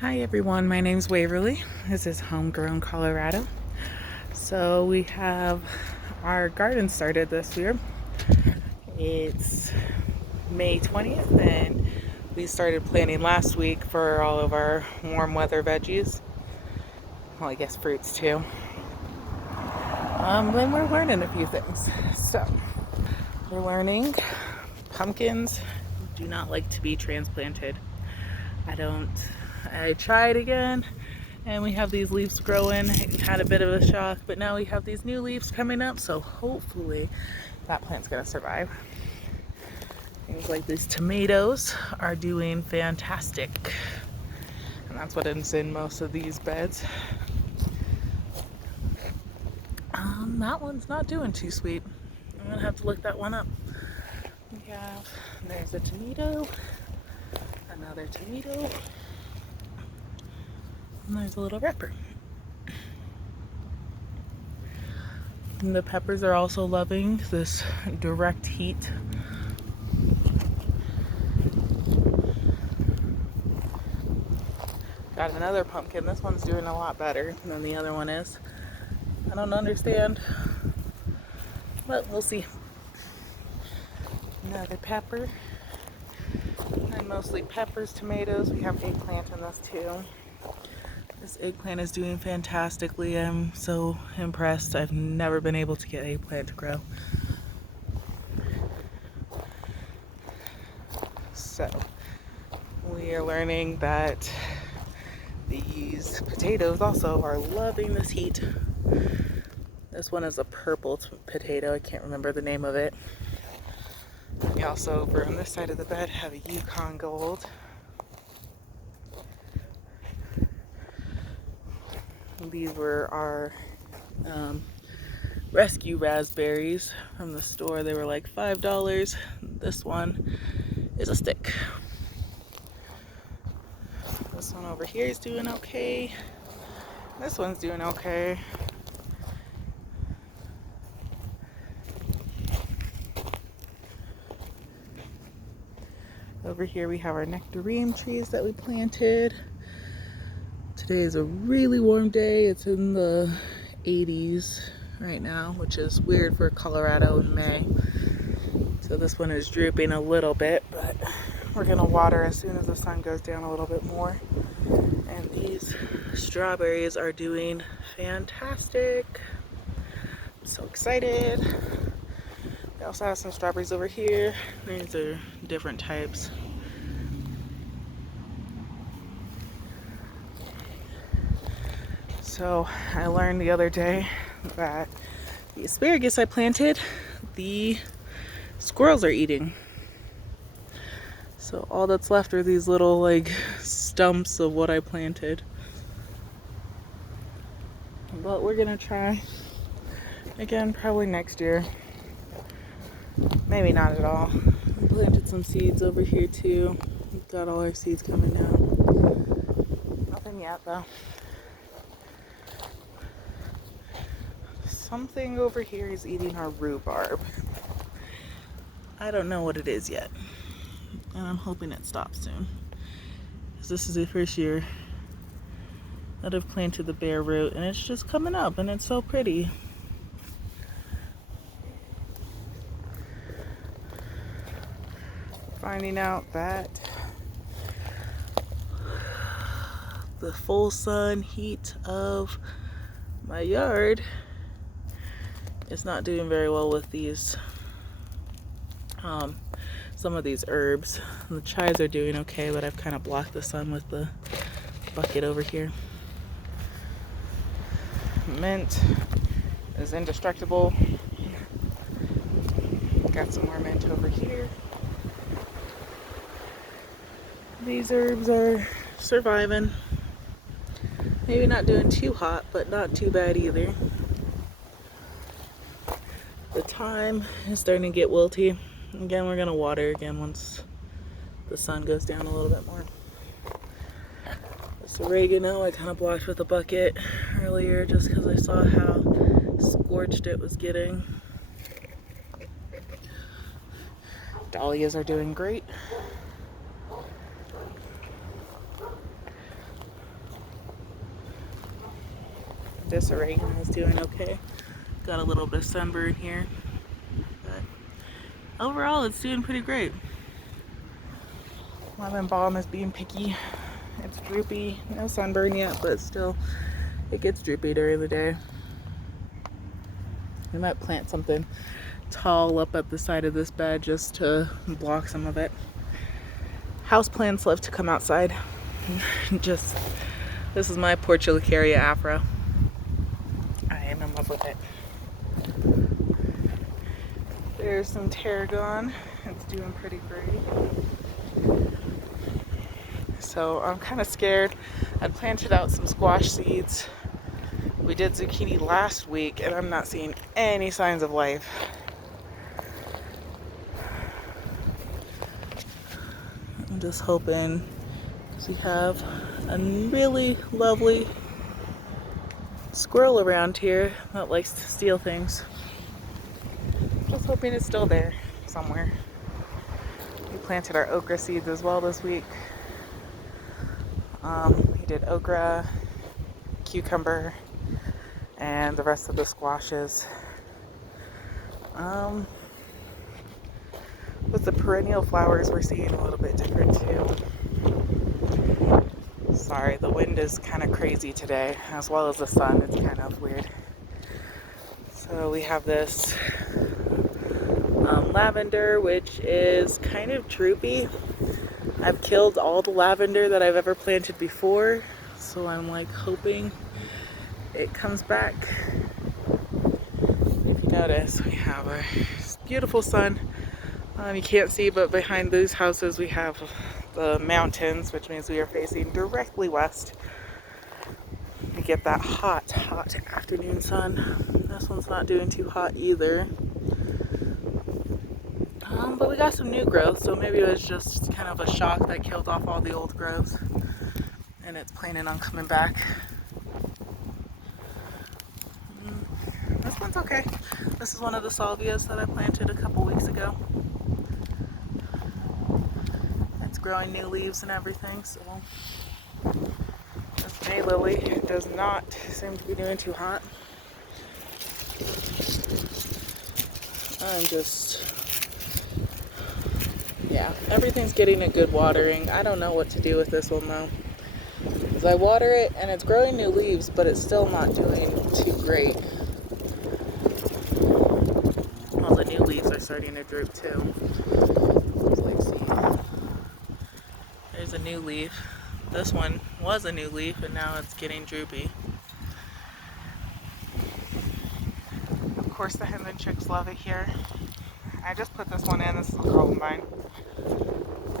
Hi everyone, my name's Waverly. This is Homegrown Colorado. So we have our garden started this year. It's May 20th and we started planting last week for all of our warm weather veggies. Well, I guess fruits too. Then we're learning a few things. So we're learning pumpkins do not like to be transplanted. I tried again and we have these leaves growing. It had a bit of a shock, but now we have these new leaves coming up, so hopefully that plant's gonna survive. Things like these tomatoes are doing fantastic, and that's what is in most of these beds. That one's not doing too sweet. I'm gonna have to look that one up. There's a tomato, another tomato, and there's a little pepper. And the peppers are also loving this direct heat. Got another pumpkin. This one's doing a lot better than the other one is. I don't understand, but we'll see. Another pepper. And mostly peppers, tomatoes. We have eggplant in this too. This eggplant is doing fantastically. I'm so impressed. I've never been able to get eggplant to grow. So we are learning that these potatoes also are loving this heat. This one is a purple potato. I can't remember the name of it. We also, over on this side of the bed, have a Yukon Gold. These were our rescue raspberries from the store. They were like $5. This one is a stick. This one over here is doing okay. This one's doing okay. Over here we have our nectarine trees that we planted. Today is a really warm day. It's in the 80s right now, which is weird for Colorado in May. So this one is drooping a little bit, but we're gonna water as soon as the sun goes down a little bit more. And these strawberries are doing fantastic. I'm so excited. We also have some strawberries over here. These are different types. So I learned the other day that the asparagus I planted, the squirrels are eating. So all that's left are these little like stumps of what I planted. But we're gonna try again probably next year. Maybe not at all. We planted some seeds over here too. We've got all our seeds coming out. Nothing yet though. Something over here is eating our rhubarb. I don't know what it is yet. And I'm hoping it stops soon. Because this is the first year that I've planted the bare root and it's just coming up and it's so pretty. Finding out that the full sun heat of my yard is not doing very well with these some of these herbs. The chives are doing okay, but I've kind of blocked the sun with the bucket over here. Mint is indestructible. Got some more mint over here. These herbs are surviving. Maybe not doing too hot, but not too bad either. The thyme is starting to get wilty. Again, we're gonna water again once the sun goes down a little bit more. This oregano I kind of blocked with a bucket earlier just because I saw how scorched it was getting. Dahlias are doing great. cactus oregano is doing okay. Got a little bit of sunburn here, but overall it's doing pretty great. Lemon balm is being picky. It's droopy, no sunburn yet, but still it gets droopy during the day. We might plant something tall up at the side of this bed just to block some of it. House plants love to come outside. This is my Portulacaria afra. I am in love with it. There's some tarragon. It's doing pretty great. So I'm kind of scared. I planted out some squash seeds. We did zucchini last week and I'm not seeing any signs of life. I'm just hoping, because we have a really lovely squirrel around here that likes to steal things. Just hoping it's still there somewhere. We planted our okra seeds as well this week. We did okra, cucumber, and the rest of the squashes. With the perennial flowers, we're seeing a little bit different too. Sorry, the wind is kind of crazy today, as well as the sun. It's kind of weird. So we have this lavender, which is kind of droopy. I've killed all the lavender that I've ever planted before, so I'm like hoping it comes back. If you notice, we have a beautiful sun. You can't see, but behind these houses we have the mountains, which means we are facing directly west. We get that hot afternoon sun. This one's not doing too hot either. But we got some new growth, so maybe it was just kind of a shock that killed off all the old growth. And it's planning on coming back. This one's okay. This is one of the salvias that I planted a couple weeks ago. It's growing new leaves and everything, so this daylily does not seem to be doing too hot. Yeah, everything's getting a good watering. I don't know what to do with this one though. Because I water it and it's growing new leaves, but it's still not doing too great. All the new leaves are starting to droop too. Like, see, there's a new leaf. This one was a new leaf and now it's getting droopy. Of course the hens and chicks love it here. I just put this one in. This is a columbine.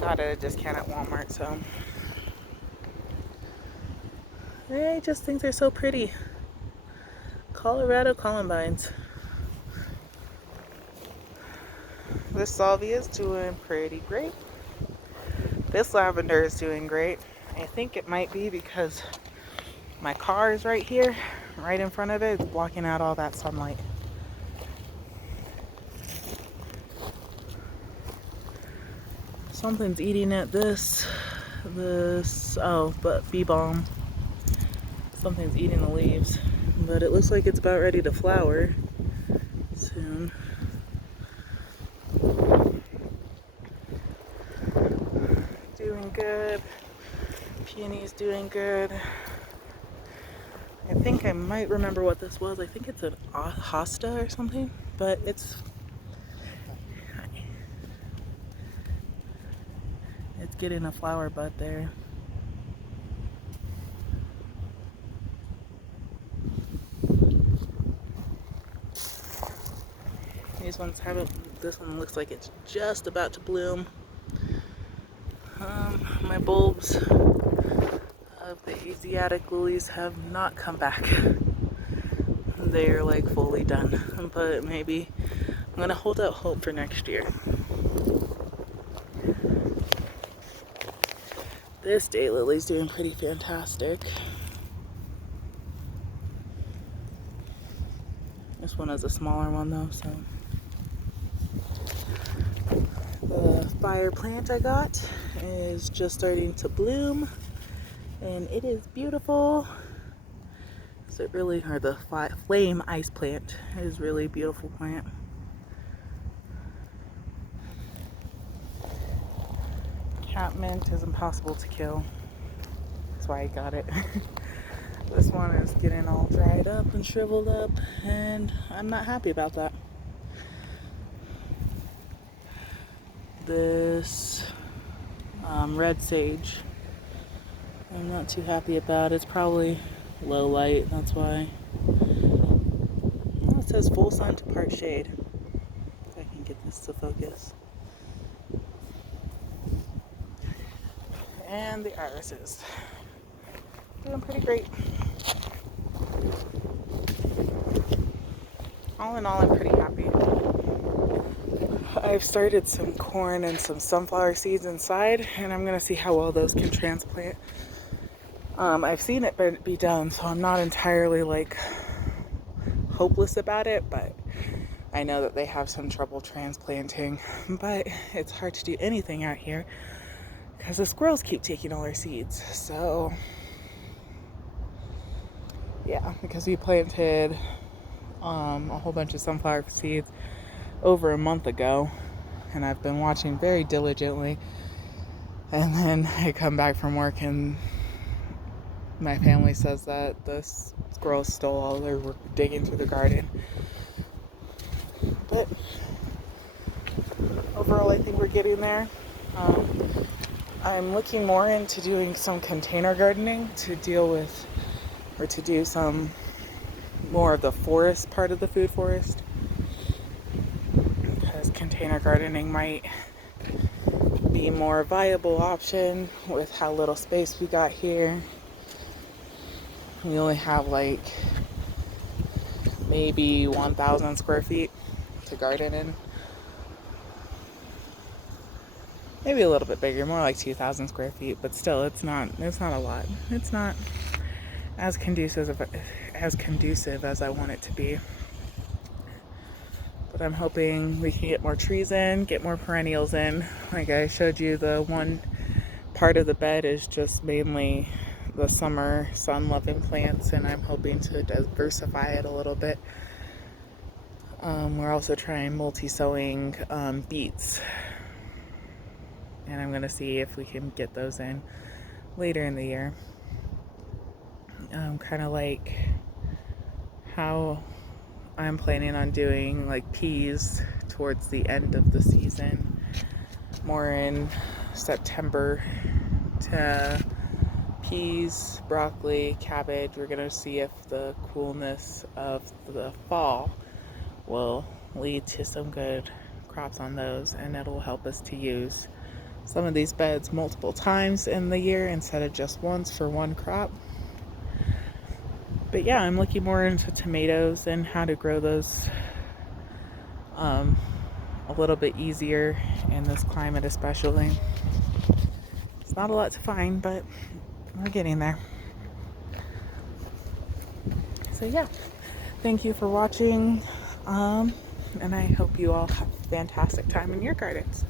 Got it at a discount at Walmart, so I just think they're so pretty. Colorado columbines. This salvia is doing pretty great. This lavender is doing great. I think it might be because my car is right here, right in front of it. It's blocking out all that sunlight. Something's eating at this, but bee balm. Something's eating the leaves, but it looks like it's about ready to flower soon. Doing good. Peony's doing good. I think I might remember what this was. I think it's an hosta or something, but it's getting a flower bud there. These ones haven't, this one looks like it's just about to bloom. My bulbs of the Asiatic lilies have not come back. They're like fully done, but maybe I'm gonna hold out hope for next year. This daylily's doing pretty fantastic. This one is a smaller one though, so. The fire plant I got is just starting to bloom and it is beautiful. So it really, or the flame ice plant is really a beautiful plant. Catmint is impossible to kill. That's why I got it. This one is getting all dried up and shriveled up, and I'm not happy about that. This red sage, I'm not too happy about. It's probably low light, that's why. Oh, it says full sun to part shade. If I can get this to focus. And the irises. Doing pretty great. All in all, I'm pretty happy. I've started some corn and some sunflower seeds inside, and I'm gonna see how well those can transplant. I've seen it be done, so I'm not entirely like hopeless about it, but I know that they have some trouble transplanting. But it's hard to do anything out here because the squirrels keep taking all our seeds. So yeah, because we planted a whole bunch of sunflower seeds over a month ago, and I've been watching very diligently, and then I come back from work and my family says that the squirrels stole all their work digging through the garden. But overall, I think we're getting there. I'm looking more into doing some container gardening to deal with, or to do some more of the forest part of the food forest, because container gardening might be a more viable option with how little space we got here. We only have like maybe 1,000 square feet to garden in. Maybe a little bit bigger, more like 2,000 square feet, but still it's not a lot. It's not as conducive as I want it to be. But I'm hoping we can get more trees in, get more perennials in. Like I showed you, the one part of the bed is just mainly the summer sun-loving plants, and I'm hoping to diversify it a little bit. We're also trying multi-sowing beets, and I'm going to see if we can get those in later in the year. Kind of like how I'm planning on doing like peas towards the end of the season, more in September, to peas, broccoli, cabbage. We're going to see if the coolness of the fall will lead to some good crops on those, and it'll help us to use some of these beds multiple times in the year instead of just once for one crop. But yeah, I'm looking more into tomatoes and how to grow those a little bit easier in this climate especially. It's not a lot to find, but we're getting there. So yeah, thank you for watching, and I hope you all have a fantastic time in your gardens.